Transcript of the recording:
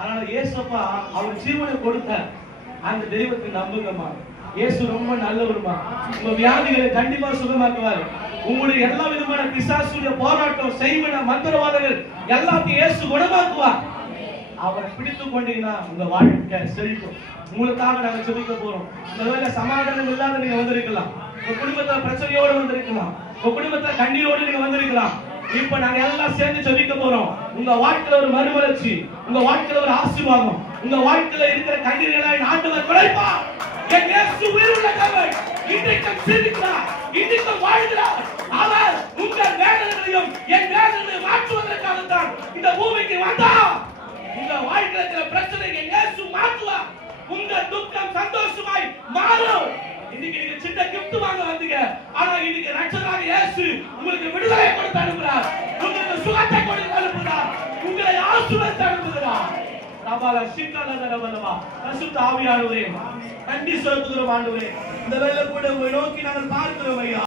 அதனால இயேசுப்பா அவர் ஜீவனை கொடுத்தார். அந்த தெய்வத்தை நம்புங்கம்மா. இயேசு ரொம்ப நல்லவருமா. உங்க வியாதிகளை கண்டிப்பா சுகமாக்குவாரு. உங்களுடைய எல்லா விதமான பிசாசுடைய போராட்டம், செய்வன, மந்திரவாதங்கள் எல்லாத்தையும் இயேசு குணமாக்குவார். அவரை பிடித்துக் கொண்டீங்கன்னா உங்க வாழ்க்கை செழிக்கும். உங்களுக்காக நாங்க ஜெபிக்க போறோம். ஒருவேளை சமாதானம் இல்லாத நீங்க வந்திருக்கலாம், உங்க குடும்பத்துல பிரச்சனையோடு வந்திருக்கலாம், உங்க குடும்பத்துல கண்ணீரோடு நீங்க வந்திருக்கலாம். இப்ப நாங்க எல்லாம் சேர்ந்து ஜெபிக்க போறோம். உங்க வாழ்க்கையில ஒரு மறுமலர்ச்சி, உங்க வாழ்க்கையில ஒரு ஆசீர்வாதம், உங்க வாழ்க்கையில இருக்கிற கண்ணீர்களை ஆண்டவர் குறைப்பார். என் இயேசு உயிருள்ள தேவன் இன்றைக்கும் சிரிக்கிறார், இன்றைக்கும் வாழ்கிறார். அவர் உங்கள் வேதனைகளையும் என் வேதனைகளையும் மாற்றுவதற்காகத்தான் இந்த பூமிக்கு வந்தார். உங்க வாழ்க்கையில இருக்கிற பிரச்சனையை இயேசு மாற்றுவார். உங்க துக்கம் சந்தோஷமாய் மாறும். இன்னைக்கு நீங்க சின்ன gift வாங்க வந்தீங்க, ஆனா இன்னைக்கு ரட்சகராக இயேசு உங்களுக்கு விடுதலை கொடுத்து அனுப்புகிறார், உங்களுக்கு சுகத்தை கொடுத்து அனுப்புகிறார், உங்களை ஆசீர்வதித்து அனுப்புகிறார். ரபால சிக்கலதரவலவா பரிசுத்த ஆவியானவரே, நன்றி செலுத்துகிறோம் ஆண்டவரே. இந்த வேளை கூட உம்மை நோக்கி நாங்கள் பார்க்கிறோம் ஐயா.